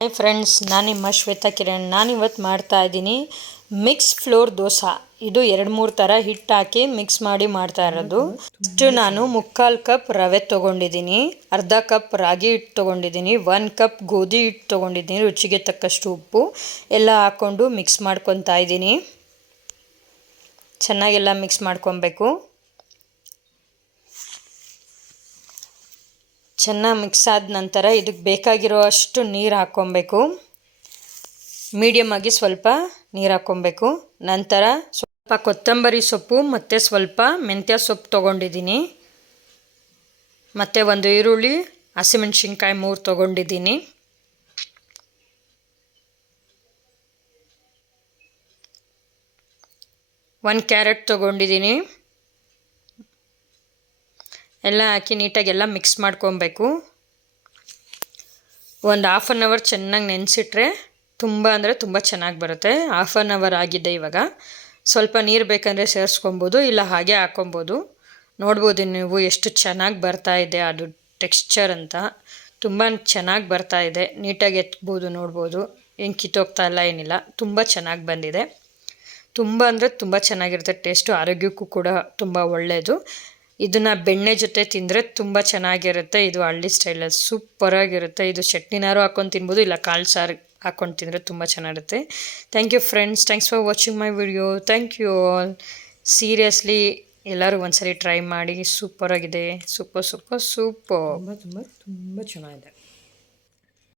Hi friends ನಾನು ನಿಮ್ಮ ಶ್ವೇತಾ ಕಿರಣ್. ನಾನು ಇವತ್ತು ಮಾಡ್ತಾ ಇದ್ದೀನಿ ಮಿಕ್ಸ್ ಫ್ಲೋರ್ ದೋಸೆ. ಇದು ಎರಡು ಮೂರು ಥರ ಹಿಟ್ಟು ಹಾಕಿ ಮಿಕ್ಸ್ ಮಾಡಿ ಮಾಡ್ತಾ ಇರೋದು. ಇಷ್ಟು ನಾನು ಮುಕ್ಕಾಲು ಕಪ್ ರವೆ ತೊಗೊಂಡಿದ್ದೀನಿ. ಅರ್ಧ ಕಪ್ ರಾಗಿ ಹಿಟ್ಟು ತೊಗೊಂಡಿದ್ದೀನಿ. ಒನ್ ಕಪ್ ಗೋಧಿ ಹಿಟ್ಟು ತೊಗೊಂಡಿದ್ದೀನಿ, ರುಚಿಗೆ ತಕ್ಕಷ್ಟು ಉಪ್ಪು. ಎಲ್ಲ ಹಾಕ್ಕೊಂಡು ಮಿಕ್ಸ್ ಮಾಡ್ಕೊತಾ ಇದ್ದೀನಿ. ಚೆನ್ನಾಗೆಲ್ಲ ಮಿಕ್ಸ್ ಮಾಡ್ಕೊಬೇಕು. ಚೆನ್ನಾಗಿ ಮಿಕ್ಸ್ ಆದ ನಂತರ ಇದಕ್ಕೆ ಬೇಕಾಗಿರೋ ಅಷ್ಟು ನೀರು ಹಾಕ್ಕೊಬೇಕು. ಮೀಡಿಯಮ್ ಆಗಿ ಸ್ವಲ್ಪ ನೀರು ಹಾಕ್ಕೊಬೇಕು. ನಂತರ ಸ್ವಲ್ಪ ಕೊತ್ತಂಬರಿ ಸೊಪ್ಪು ಮತ್ತು ಸ್ವಲ್ಪ ಮೆಂತ್ಯ ಸೊಪ್ಪು ತೊಗೊಂಡಿದ್ದೀನಿ. ಮತ್ತು ಒಂದು ಈರುಳ್ಳಿ, ಹಸಿಮೆಣ್ಸಿನ್ಕಾಯಿ ಮೂರು ತೊಗೊಂಡಿದ್ದೀನಿ. ಒಂದು ಕ್ಯಾರೆಟ್ ತೊಗೊಂಡಿದ್ದೀನಿ. ಎಲ್ಲ ಹಾಕಿ ನೀಟಾಗಿ ಎಲ್ಲ ಮಿಕ್ಸ್ ಮಾಡ್ಕೊಬೇಕು. ಒಂದು ಹಾಫ್ ಆನ್ ಅವರ್ ಚೆನ್ನಾಗಿ ನೆನೆಸಿಟ್ರೆ ತುಂಬ ಅಂದರೆ ತುಂಬ ಚೆನ್ನಾಗಿ ಬರುತ್ತೆ. ಹಾಫ್ ಆನ್ ಅವರ್ ಆಗಿದೆ ಇವಾಗ. ಸ್ವಲ್ಪ ನೀರು ಬೇಕಂದರೆ ಸೇರಿಸ್ಕೊಬೋದು, ಇಲ್ಲ ಹಾಗೆ ಹಾಕ್ಕೊಬೋದು ನೋಡ್ಬೋದು ನೀವು ಎಷ್ಟು ಚೆನ್ನಾಗಿ ಬರ್ತಾ ಇದೆ ಅದು ಟೆಕ್ಸ್ಚರ್ ಅಂತ. ತುಂಬ ಚೆನ್ನಾಗಿ ಬರ್ತಾ ಇದೆ. ನೀಟಾಗಿ ಎತ್ಬೋದು, ನೋಡ್ಬೋದು. ಏನು ಕಿತ್ತೋಗ್ತಾ ಇಲ್ಲ, ಏನಿಲ್ಲ. ತುಂಬ ಚೆನ್ನಾಗಿ ಬಂದಿದೆ. ತುಂಬ ಅಂದರೆ ತುಂಬ ಚೆನ್ನಾಗಿರುತ್ತೆ. ಟೇಸ್ಟು ಆರೋಗ್ಯಕ್ಕೂ ಕೂಡ ತುಂಬ ಒಳ್ಳೆಯದು ಇದನ್ನು ಬೆಣ್ಣೆ ಜೊತೆ ತಿಂದರೆ ತುಂಬ ಚೆನ್ನಾಗಿರುತ್ತೆ. ಇದು ಹಳ್ಳಿ ಸ್ಟೈಲಲ್ಲಿ ಸೂಪರಾಗಿರುತ್ತೆ. ಇದು ಚಟ್ನಿನಾರು ಹಾಕೊಂಡು ತಿನ್ಬೋದು, ಇಲ್ಲ ಕಾಳು ಸಾರು ಹಾಕೊಂಡು ತಿಂದರೆ ತುಂಬ ಚೆನ್ನಾಗಿರುತ್ತೆ. Thank you friends thanks for watching my video thank you all seriously ಎಲ್ಲರೂ ಒಂದ್ಸರಿ ಟ್ರೈ ಮಾಡಿ. ಸೂಪರಾಗಿದೆ. ಸೂಪರ್ ಸೂಪರ್ ಸೂಪರ್ ತುಂಬ ತುಂಬ ತುಂಬ ಚೆನ್ನಾಗಿದೆ.